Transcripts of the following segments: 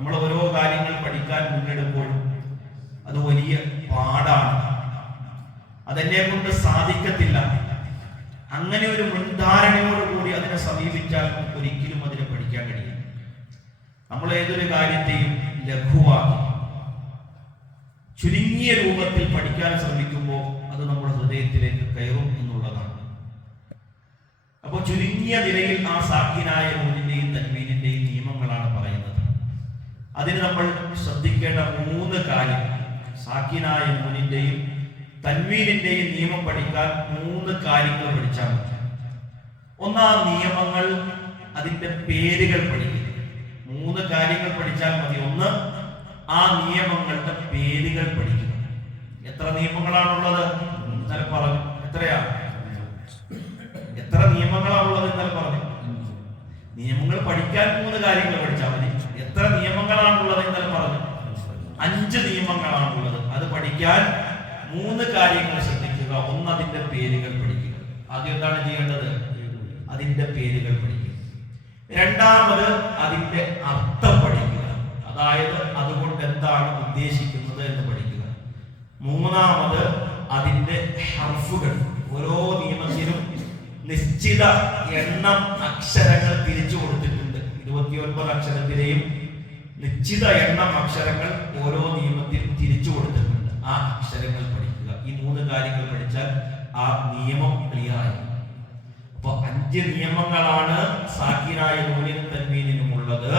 നമ്മൾ ഓരോ കാര്യങ്ങൾ പഠിക്കാൻ മുന്നെടുമ്പോൾ അത് വലിയ പാടാണ്. അതെന്നെ കൊണ്ട് സാധിക്കത്തില്ല. അങ്ങനെ ഒരു മുൻധാരണയോടുകൂടി അതിനെ സമീപിച്ചാൽ നമുക്ക് ഒരിക്കലും അതിനെ പഠിക്കാൻ കഴിയും നമ്മൾ ഏതൊരു കാര്യത്തെയും ലഘുവാക്കി ചുരുങ്ങിയ രൂപത്തിൽ പഠിക്കാൻ ശ്രമിക്കുമ്പോൾ അത് നമ്മുടെ ഹൃദയത്തിലേക്ക് കയറും എന്നുള്ളതാണ്. അപ്പോൾ ചുരുങ്ങിയ നിലയിൽ ആ തന്മീനിന്റെയും നിയമങ്ങളാണ് പറയുന്നത് അതിന് നമ്മൾ ശ്രദ്ധിക്കേണ്ട മൂന്ന് കാര്യം. സാക്കിനായ മൂനിന്റെയും തൻവീനിന്റെയും നിയമം പഠിക്കാൻ മൂന്ന് കാര്യങ്ങൾ പഠിച്ചാൽ മതി. ഒന്നാം നിയമങ്ങൾ അതിന്റെ പേരുകൾ പഠിക്കുക. മൂന്ന് കാര്യങ്ങൾ പഠിച്ചാൽ മതി. ഒന്ന് ആ നിയമങ്ങളുടെ പേരുകൾ പഠിക്കുക. എത്ര നിയമങ്ങളാണുള്ളത് എന്നാലും പറഞ്ഞു. എത്രയാ? എത്ര നിയമങ്ങളാണുള്ളത് എന്നാലും പറഞ്ഞു. നിയമങ്ങൾ പഠിക്കാൻ മൂന്ന് കാര്യങ്ങൾ പഠിച്ചാൽ മതി. എത്ര നിയമങ്ങളാണുള്ളത് എന്നാൽ പറഞ്ഞു. അഞ്ച് നിയമങ്ങളാണുള്ളത്. അത് പഠിക്കാൻ മൂന്ന് കാര്യങ്ങൾ ശ്രദ്ധിക്കുക. ഒന്ന് അതിന്റെ പേരുകൾ പഠിക്കുക. ആദ്യം എന്താണ് ചെയ്യേണ്ടത്? അതിന്റെ പേരുകൾ പഠിക്കുക. രണ്ടാമത് അതിന്റെ അർത്ഥം പഠിക്കുക. അതായത് അതുകൊണ്ട് എന്താണ് ഉദ്ദേശിക്കുന്നത് എന്ന് പഠിക്കുക. മൂന്നാമത് അതിന്റെ ഹർഫുകൾ. ഓരോ നിയമത്തിനും നിശ്ചിത എണ്ണം അക്ഷരങ്ങൾ തിരിച്ചു കൊടുത്തിട്ടുണ്ട്. ഇരുപത്തിയൊൻപത് അക്ഷരത്തിലെയും നിശ്ചിത എണ്ണം അക്ഷരങ്ങൾ ഓരോ നിയമത്തിൽ തിരിച്ചു കൊടുത്തിട്ടുണ്ട്. ആ അക്ഷരങ്ങൾ പഠിക്കുക. ഈ മൂന്ന് കാര്യങ്ങൾ പഠിച്ചാൽ ആ നിയമം ക്ലിയറായി അപ്പൊ അഞ്ച് നിയമങ്ങളാണ് സാക്കിരായ നൂലിനും ഉള്ളത്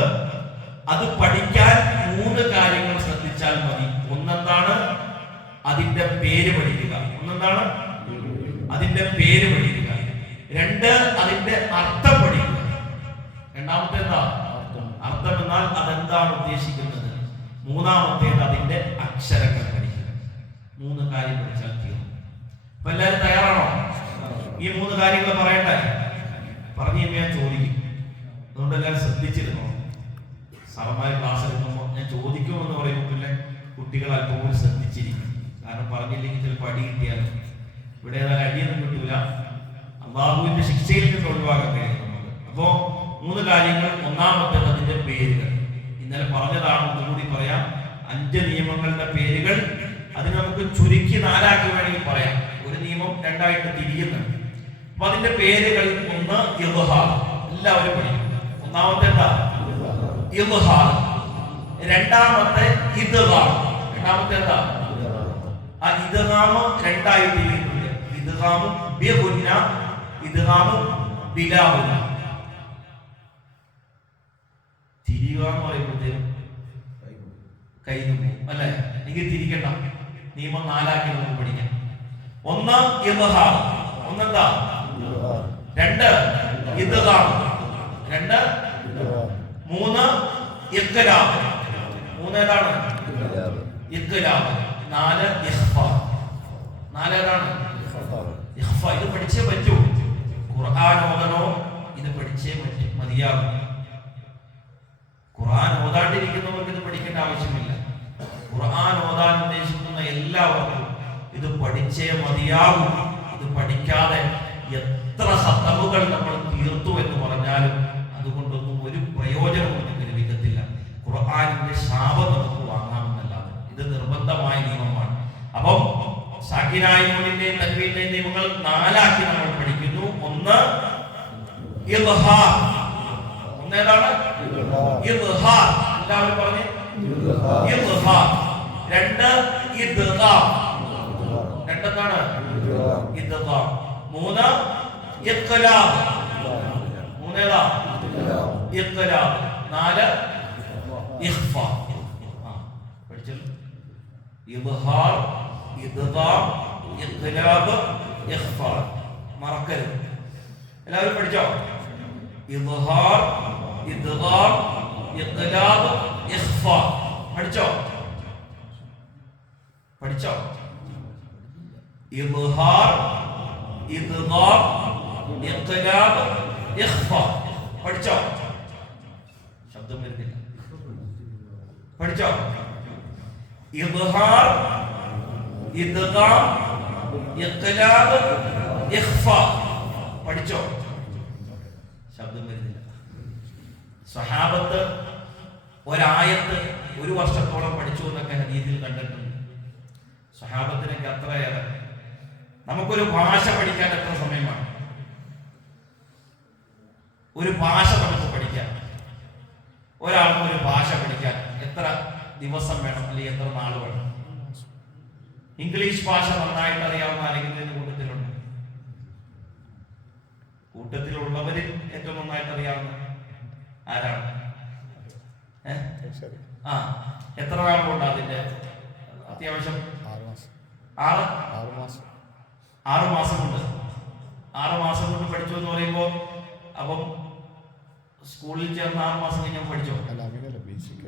അത് പഠിക്കാൻ മൂന്ന് കാര്യങ്ങൾ ശ്രദ്ധിച്ചാൽ മതി. ഒന്നെന്താണ്? അതിന്റെ പേര് പഠിക്കുക. ഒന്നെന്താണ്? അതിന്റെ പേര് പഠിക്കുക. രണ്ട് അതിന്റെ അർത്ഥം പഠിക്കുക. രണ്ടാമത്തെ എന്നാൽ അതെന്താണ് ഉദ്ദേശിക്കുന്നത്? മൂന്നാമത്തേത് അതിന്റെ അക്ഷരങ്ങൾ പഠിക്കുക. മൂന്ന് കാര്യം പഠിച്ചാൽ തീർന്നു അപ്പൊ എല്ലാവരും തയ്യാറാണോ? ഈ മൂന്ന് കാര്യങ്ങൾ പറയട്ടെ. പറഞ്ഞു ഞാൻ ചോദിക്കും. അതുകൊണ്ട് എല്ലാവരും ശ്രദ്ധിച്ചിരുന്നോ? സാറന്മാർ ക്ലാസ് എടുക്കുമ്പോൾ ഞാൻ ചോദിക്കുമെന്ന് പറയുമ്പോൾ പിന്നെ കുട്ടികൾ അല്പം കൂടി ശ്രദ്ധിച്ചിരിക്കും. കാരണം പറഞ്ഞില്ലെങ്കിൽ ചിലപ്പോൾ അടി കിട്ടിയാലും? ഇവിടെ ഏതായാലും അടിയൊന്നും കിട്ടൂല. അള്ളാഹുവിന്റെ ശിക്ഷയിൽ നിന്ന് ഒഴിവാക്കാൻ കഴിയും നമുക്ക്. അപ്പോ മൂന്ന് കാര്യങ്ങൾ ഒന്നാമത്തെ അതിന്റെ പേരുകൾ. ഇന്നലെ പറഞ്ഞതാണ് ഒന്നുകൂടി പറയാം. അഞ്ച് നിയമങ്ങളുടെ പേരുകൾ. അത് നമുക്ക് ചുരുക്കി നാലാക്കി വേണമെങ്കിൽ പറയാം. ഒരു നിയമം രണ്ടായിട്ട് തിരിയുന്നുണ്ട്. അപ്പൊ അതിന്റെ പേരുകൾ ഒന്ന് ഇൽഹാർ എല്ലാവരും പഠിക്കും ഒന്നാമത്തെ എന്താ? ഇൽഹാർ രണ്ടാമത്തെ ഇദ്ഗാം രണ്ടാമത്തെ എന്താ? ആ ഇദ്ഗാമ് രണ്ടായി തിരിയുന്നുണ്ട്. ഇദ്ഗാമും ബിഗുന്ന ഇദ്ഗാമും ബിലാവുന്ന. തിരിയുക എന്ന് കൈ കൈന്നു അല്ലെ? എനിക്ക് തിരിക്കണ്ട. നിയമം നാലാക്കി നമുക്ക് പഠിക്കാം. ഒന്ന് ഇദ്ഹാർ ഒന്നെന്താ? രണ്ട് ഇദ്ഗാം രണ്ട് മൂന്ന് ഇഖ്ലാബ് മൂന്ന് ഏതാണ്? ഇഖ്ലാബ് നാല് ഇഖ്ഫ നാല് ഏതാണ്? ഇഖ്ഫ ഇത് പഠിച്ചേ പറ്റൂ. ഖുർആൻ ഓതണോ ഇത് പഠിച്ചേ പറ്റൂ. മതിയാകും. ഖുർആൻ ഓതാണ്ടിരിക്കുന്നവർക്ക് ഇത് പഠിക്കേണ്ട ആവശ്യമില്ല. ഖുർആൻ ഓതാൻ ഉദ്ദേശിക്കുന്ന എല്ലാവർക്കും ഇത് പഠിച്ചേ മതിയാകും ഇത് പഠിക്കാതെ എത്ര സത്തമുകൾ നമ്മൾ തീർത്തു എന്ന് പറഞ്ഞാലും അതുകൊണ്ടൊന്നും ഒരു പ്രയോജനവും നമുക്ക് ലഭിക്കത്തില്ല. ഖുർആാനിന്റെ ശാപം നമുക്ക് വാങ്ങാമെന്നല്ലാതെ ഇത് നിർബന്ധമായ നിയമമാണ്. അപ്പം സാക്കിനായ നൂലിന്റെയും തൻവീന്റെയും നിയമങ്ങൾ നാലാക്കി നമ്മൾ പഠിക്കുന്നു. ഒന്ന് ഇൽഹാർ ഒന്നേതാണ് എല്ലാവരും പറഞ്ഞേ? രണ്ട് രണ്ടെന്താണ്? മൂന്ന് മൂന്നേതാ? നാല് മറക്കരുത്. എല്ലാവരും പഠിച്ചോ? ഇഖ്ഫ പഠിച്ചോ? പഠിച്ചോ? ഇദ്ഹാർ ഇദ്ഗാം ഇഖ്ലാബ് ഇഖ്ഫ. പഠിച്ചോ? ശബ്ദം വരുന്നില്ല. പഠിച്ചോ? ഇദ്ഹാർ ഇദ്ഗാം ഇഖ്ലാബ് ഇഖ്ഫ. പഠിച്ചോ ശബ്ദം വരുന്നില്ല സഹാബത്ത് ഒരായത്ത് ഒരു വർഷത്തോളം പഠിച്ചു എന്നൊക്കെ ഹദീസിൽ കണ്ടിട്ടുണ്ട്. സഹാബത്തിനൊക്കെ അത്രയേറെ. നമുക്കൊരു ഭാഷ പഠിക്കാൻ എത്ര സമയമാണ്? ഒരു ഭാഷ നമുക്ക് പഠിക്കാൻ. ഒരാൾക്ക് ഒരു ഭാഷ പഠിക്കാൻ എത്ര ദിവസം വേണം അല്ലെങ്കിൽ എത്ര നാൾ വേണം? ഇംഗ്ലീഷ് ഭാഷ നന്നായിട്ട് അറിയാവുന്ന ആരെങ്കിലും കൂട്ടത്തിലുണ്ട്? കൂട്ടത്തിലുള്ളവരിൽ ഏറ്റവും നന്നായിട്ട് അറിയാവുന്ന ആരാണ്? ആ എത്ര നാൾ കൊണ്ട് അതിന്റെ അത്യാവശ്യം? ആറ് മാസം. ആറ്? മാസം. കൊണ്ട്. ആറ് മാസം കൊണ്ട് പഠിച്ചു എന്ന് പറയുമ്പോൾ അപ്പം സ്കൂളിൽ ചേർന്ന് ആറ് മാസം കഴിഞ്ഞാൽ പഠിച്ചോ? അല്ല അങ്ങനെയല്ല ബേസിക്?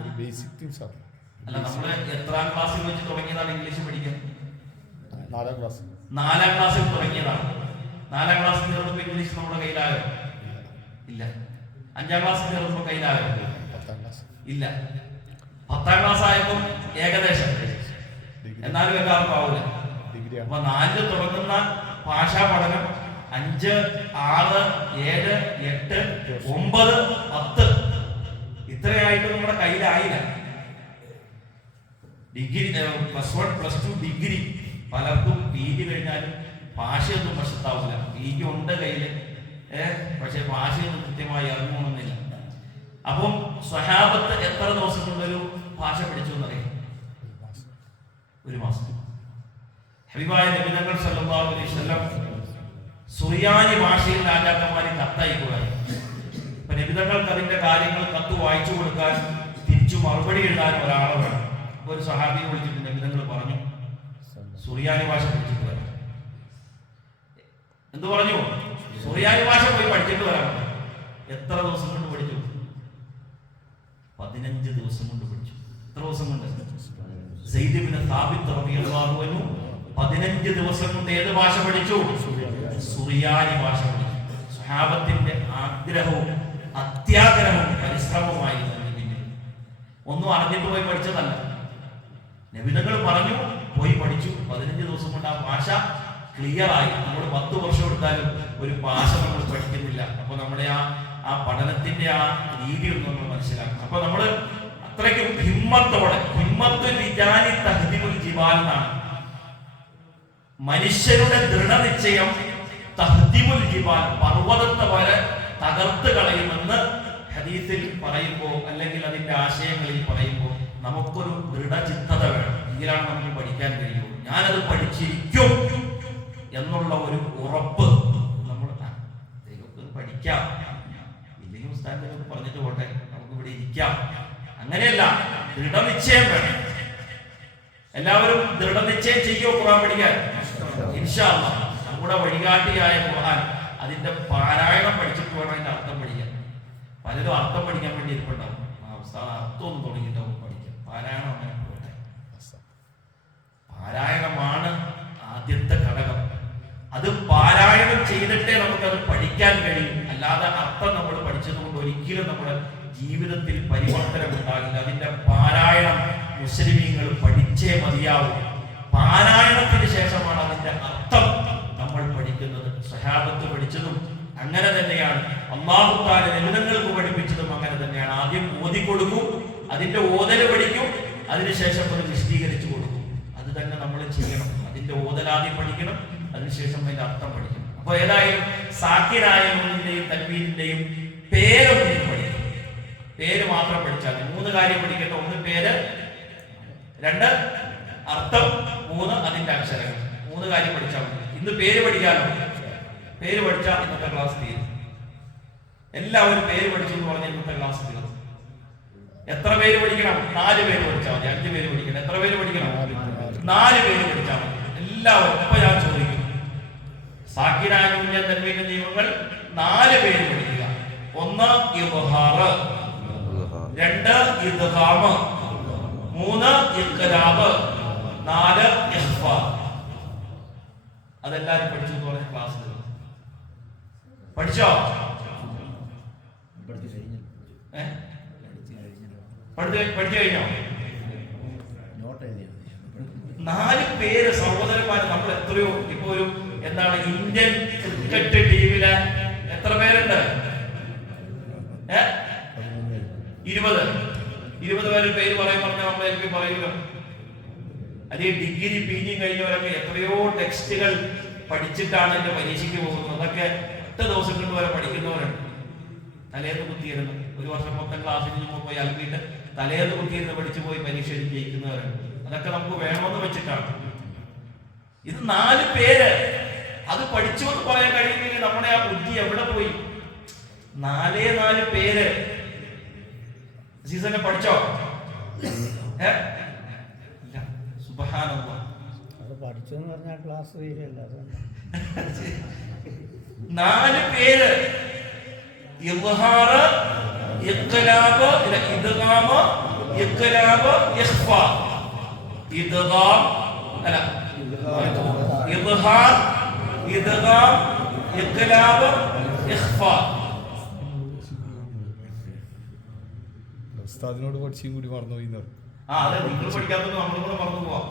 ഒരു ബേസിക് തിങ്സ് ആണ്. അല്ല നമ്മൾ എത്രാം ക്ലാസ്സിൽ വെച്ച് തുടങ്ങിയതാണ് ഇംഗ്ലീഷ് പഠിക്കാൻ? നാലാം ക്ലാസ്. നാലാം ക്ലാസ്സിൽ തുടങ്ങിയതാണ്. നാലാം ക്ലാസ്സിൽ ചേർന്നപ്പോൾ ഇംഗ്ലീഷ് നമ്മുടെ കയ്യിലായോ? ഇല്ല. അഞ്ചാം ക്ലാസ്സിൽ ചെറുപ്പം കയ്യിലാകരുത്. ക്ലാസ് ഇല്ല. പത്താം ക്ലാസ് ആയപ്പോൾ ഏകദേശം. എന്നാലും എല്ലാവർക്കും ആവില്ല അപ്പൊ നാല് തുടങ്ങുന്ന ഭാഷാ പഠനം അഞ്ച് ആറ് ഏഴ് എട്ട് ഒമ്പത് പത്ത്. ഇത്രയായിട്ട് നമ്മുടെ കയ്യിലായില്ല. Degree plus one plus two degree പലർക്കും പി ജി കഴിഞ്ഞാലും ഭാഷയൊന്നും വശത്താവില്ല പി ജി ഉണ്ട് കയ്യിൽ. ഏഹ് പക്ഷെ ഭാഷയൊന്നും കൃത്യമായി ഇറങ്ങണമെന്നില്ല അപ്പം സ്വഹാബത്ത് എത്ര ദിവസം കൊണ്ടൊരു ഭാഷ പഠിച്ചു എന്നറിയാം? ഒരു മാസം. ഹബീബായ നബിതങ്ങൾ സല്ലല്ലാഹു അലൈഹി വസല്ലം സുറിയാനി ഭാഷയിൽ രാജാക്കന്മാരെ കത്തയക്കുകയായി അപ്പൊ നബിതങ്ങൾക്ക് അതിന്റെ കാര്യങ്ങൾ കത്ത് വായിച്ചു കൊടുക്കാൻ തിരിച്ചു മറുപടി എഴുതാൻ ഒരാളെ വേണം. അപ്പൊ ഒരു സഹാബിയെ വിളിച്ചിട്ട് നബിതങ്ങൾ പറഞ്ഞു സുറിയാനി ഭാഷ പഠിച്ചിട്ട് വരാം. എന്ത് പറഞ്ഞു? സുറിയാനി ഭാഷ പോയി പഠിച്ചിട്ട് വരാൻ. എത്ര ദിവസം കൊണ്ട് പഠിച്ചു? പതിനഞ്ച് ദിവസം കൊണ്ട് പഠിച്ചു. എത്ര ദിവസം കൊണ്ട്? സൈദ്യമിനെ അൻഹു പതിനഞ്ച് ദിവസം കൊണ്ട് ഏത് ഭാഷ പഠിച്ചു? സുറിയാനി ഭാഷ പഠിച്ചു. സ്വഹാബത്തിന്റെ ആഗ്രഹവും അത്യാഗ്രഹവും പരിശ്രമവുമായിരുന്നു അതിന് ഒന്നും അറിഞ്ഞിട്ട് പോയി പഠിച്ചതല്ല. നബിതങ്ങൾ പറഞ്ഞു പോയി പഠിച്ചു. പതിനഞ്ച് ദിവസം കൊണ്ട് ആ ഭാഷ ക്ലിയർ ആയി. നമ്മൾ പത്ത് വർഷം എടുത്താലും ഒരു ഭാഷ നമ്മൾ പഠിക്കുന്നില്ല. അപ്പൊ നമ്മുടെ ആ ആ പഠനത്തിന്റെ ആ രീതി ഒന്ന് നമ്മൾ മനസ്സിലാക്കണം. അപ്പൊ നമ്മൾ അത്രയ്ക്കും ഹിമ്മത്തോടെ ഹിമ്മത്ത് വിജാനി തഹദിമുൽ ജിബാൽ എന്നാണ്. മനുഷ്യരുടെ ദൃഢനിശ്ചയം തഹദിമുൽ ജിബാൽ പർവതത്തെ വരെ തകർത്ത് കളയുമെന്ന് ഹദീസിൽ പറയുമ്പോൾ അല്ലെങ്കിൽ അതിന്റെ ആശയങ്ങളിൽ പറയുമ്പോൾ നമുക്കൊരു ദൃഢചിത്തത വേണം. എങ്കിലാണ് നമുക്ക് പഠിക്കാൻ കഴിയുള്ളൂ. ഞാനത് പഠിച്ചിരിക്കും എന്നുള്ള ഒരു ഉറപ്പ് നമ്മൾ ആ, ദൈവമൊക്കെ ഒന്ന് പഠിക്കാം ഇല്ലെങ്കിൽ ഉസ്താദിനോട് പറഞ്ഞിട്ട് പോട്ടെ ഇരിക്കാം അങ്ങനെയല്ല ദൃഢനിശ്ചയം വേണം. എല്ലാവരും ദൃഢനിശ്ചയം ചെയ്യോ ഖുർആൻ പഠിക്കാൻ? ഇൻഷാ അല്ലാഹ്. നമ്മുടെ വഴികാട്ടിയായ ഖുർആൻ അതിന്റെ പാരായണം പഠിച്ചിട്ട് വേണം അതിന്റെ അർത്ഥം പഠിക്കാൻ. പലരും അർത്ഥം പഠിക്കാൻ വേണ്ടി ഇരിപ്പുണ്ടാവും. ആ ഉസ്താദ് അർത്ഥം ജീവിതത്തിൽ പരിവർത്തനം ഉണ്ടാകില്ല അതിന്റെ പാരായണം മുസ്ലിമീങ്ങൾ പഠിച്ചേ മതിയാവും. പാരായണത്തിന് ശേഷമാണ് അതിന്റെ അർത്ഥം നമ്മൾ പഠിക്കുന്നത്. സഹാബത്ത് പഠിച്ചതും അങ്ങനെ തന്നെയാണ്. അള്ളാഹുത്താല ലളിതങ്ങൾക്ക് പഠിപ്പിച്ചതും അങ്ങനെ തന്നെയാണ്. ആദ്യം ഓതി കൊടുക്കും അതിന്റെ ഓതൽ പഠിക്കും അതിനുശേഷം അത് വിശദീകരിച്ചു കൊടുക്കും. അത് തന്നെ നമ്മൾ ചെയ്യണം. അതിന്റെ ഓതലാദ്യം പഠിക്കണം അതിനുശേഷം അതിന്റെ അർത്ഥം പഠിക്കണം. അപ്പൊ ഏതായാലും സാക്കിരായ തൻവീരിന്റെയും പേരൊന്നും പേര് മാത്രം പഠിച്ചാൽ മതി. മൂന്ന് കാര്യം പഠിക്കട്ടെ. ഒന്ന് പേര് രണ്ട് അർത്ഥം മൂന്ന് അതിന്റെ അക്ഷരങ്ങൾ. മൂന്ന് കാര്യം പഠിച്ചാൽ മതി. ഇന്ന് പേര് പഠിക്കാനോ? പേര് പഠിച്ചാൽ ഇന്നത്തെ ക്ലാസ് തീരും. എല്ലാവരും പേര് പഠിച്ചു എന്ന് പറഞ്ഞാൽ ഇന്നത്തെ ക്ലാസ് തീരും. എത്ര പേര് പഠിക്കണം? നാല് പേര് പഠിച്ചാൽ മതി. അഞ്ച് പേര് പഠിക്കണം. എത്ര പേര് പഠിക്കണം? നാല് പേര് പഠിച്ചാൽ മതി. എല്ലാവരും ഇപ്പൊ ഞാൻ ചോദിക്കും സാക്കിനാനുവിന്റെ തന്മീന്റെ നിയമങ്ങൾ നാല് പേര് പഠിക്കുക. ഒന്ന് ഇബ്ഹാറ്. രണ്ട് ഇദ്ഹാമ മൂന്ന് ഇഖ്ലാബ്. നാല് ഇഖ്ഫ. അതെല്ലാരും പഠിച്ചു പോലെ ക്ലാസ് പഠിച്ചോ? പഠിച്ചു കഴിഞ്ഞോ. നാല് പേര് സഹോദരന്മാര് നമ്മൾ എത്രയോ ഇപ്പൊ ഒരു എന്താണ് ഇന്ത്യൻ ക്രിക്കറ്റ് ടീമിലെ എത്ര പേരുണ്ട്? ഇരുപത്. ഇരുപത് പേര് പേര് പറയാൻ പറഞ്ഞാൽ നമ്മൾ എനിക്ക് പറയുക. അതേ ഡിഗ്രി പി ജി കഴിഞ്ഞവരൊക്കെ എത്രയോ ടെക്സ്റ്റുകൾ പഠിച്ചിട്ടാണ് എന്റെ പരീക്ഷയ്ക്ക് പോകുന്നത്. അതൊക്കെ എട്ട് ദിവസം കൊണ്ട് വരെ പഠിക്കുന്നവരുണ്ട് തലേന്ന് കുത്തിയിരുന്നു ഒരു വർഷം മൊത്തം ക്ലാസ്സിൽ നിന്ന് പോയി അൽപ്പിട്ട് തലേന്ന് കുത്തിയിരുന്ന് പഠിച്ചു പോയി പരീക്ഷ എഴുതി ജയിക്കുന്നവരുണ്ട് അതൊക്കെ നമുക്ക് വേണമെന്ന് വെച്ചിട്ടാണ്. ഇത് നാല് പേര് അത് പഠിച്ചു എന്ന് പറയാൻ കഴിയുമെങ്കിൽ നമ്മുടെ ആ ബുദ്ധി എവിടെ പോയി? നാലേ നാല് പേര് സീസനെ പഠിച്ചോ? ഏ? ഇല്ല. സുബ്ഹാനല്ലാഹ്. അത് പഠിച്ചു എന്ന് പറഞ്ഞാൽ ക്ലാസ് നാല് പേര്. ഇദ്ഹാറ് ഇഖ്ലാബ് ഇദ്ഗാമ് ഇഖ്ലാബ് ഇഖ്ഫ. ഇദ്ഗാം അല്ല. ഇദ്ഹാർ ഇദ്ഗാം ഇഖ്ലാബ് ഇഖ്ഫ. ഉസ്താദിനോട് പഠിച്ചും കൂടി മറന്നുപോയി നമ്മളും മറന്നു പോവാം.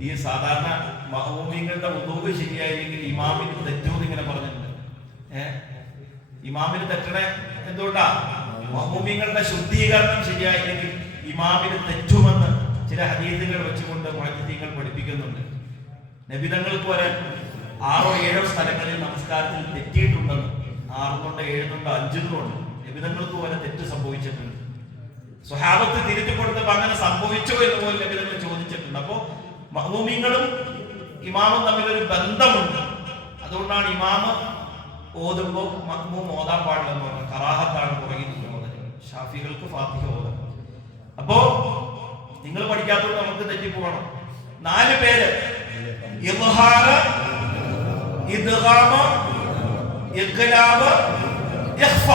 ഈ സാധാരണ മഹൂമിങ്ങളുടെ ഉദോഗ് ശരിയായില്ലെങ്കിൽ ഇമാമിന് തെറ്റൂന്ന് ഇങ്ങനെ പറഞ്ഞിട്ടുണ്ട്. ഏ? ഇമാമിന് തെറ്റണേ എന്തുകൊണ്ടാ? മഹൂമിങ്ങളുടെ ശുദ്ധീകരണം ശരിയായില്ലെങ്കിൽ ഇമാമിന് തെറ്റുമെന്ന് ചില ഹദീസുകൾ വെച്ചുകൊണ്ട് മുഴക്കീങ്ങൾ പഠിപ്പിക്കുന്നുണ്ട്. നബിതങ്ങൾക്ക് വരെ ആറോ ഏഴോ സ്ഥലങ്ങളിൽ നമസ്കാരത്തിൽ തെറ്റിയിട്ടുണ്ടെന്ന് ആറുന്നുണ്ട് ഏഴുന്നുണ്ട് അഞ്ചുന്നുണ്ട് നബിതങ്ങൾക്ക് വരെ തെറ്റ് സംഭവിച്ചിട്ടുണ്ട്. സ്വഹാബത്ത് തിരിച്ചു കൊടുത്തപ്പോ അങ്ങനെ സംഭവിച്ചു എന്ന് പോലും നബിതങ്ങൾ ചോദിച്ചിട്ടുണ്ട്. അപ്പോ മഹൂമിങ്ങളും ഇമാമും തമ്മിലൊരു ബന്ധമുണ്ട്. അതുകൊണ്ടാണ് ഇമാമ് ഓതുമ്പോ മഹ്മൂം ഓതാൻ പാടില്ലെന്ന് പറഞ്ഞത്. കറാഹത്താണ് ഓതൽ ഷാഫികൾക്ക് ഫാത്തിഹ ഓതണം. അപ്പോ നിങ്ങൾ പഠിക്കാത്തത് നമുക്ക് തെറ്റി പോകണം നാല് പേര്. ഇദ്ഹാറ് ഇദ്ഗാമ ഇഖ്ലാബ് ഇഖ്ഫ.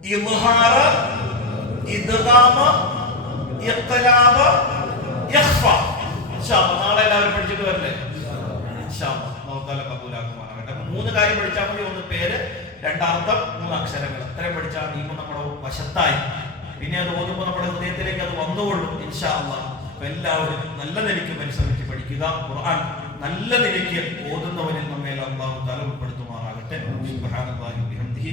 ഇദ്ഹാറ് ഇദ്ഗാമ ഇഖ്ലാബ് ഇഖ്ഫ. ഇൻഷാ അല്ലാഹ് നാളെ എല്ലാവരും പഠിച്ചിട്ട് വരില്ലേ ഇൻഷാ അല്ലാഹ് അല്ലാഹു തആല കബൂലാക്കുമാറാകട്ടെ അപ്പൊ മൂന്ന് കാര്യം പഠിച്ചാൽ മതി. ഒന്ന് പേര് രണ്ടാർത്ഥം മൂന്ന് അക്ഷരങ്ങൾ. അത്രയും പഠിച്ചാൽ നീങ്ങും നമ്മുടെ വശത്തായി. പിന്നെ അത് ഓതുമ്പോൾ നമ്മുടെ ഹൃദയത്തിലേക്ക് അത് വന്നുകൊള്ളും ഇൻഷാ അല്ലാഹ് അപ്പൊ എല്ലാവരും നല്ല നിലയ്ക്ക് പരിശ്രമിച്ച് പഠിക്കുക. ഖുർആൻ നല്ല നിലയ്ക്ക് ഓതുന്നവരിൽ നമ്മെ അള്ളാഹു തആല ഉൾപ്പെടുത്തുമാറാകട്ടെ. സുബ്ഹാനല്ലാഹി വബിഹംദിഹി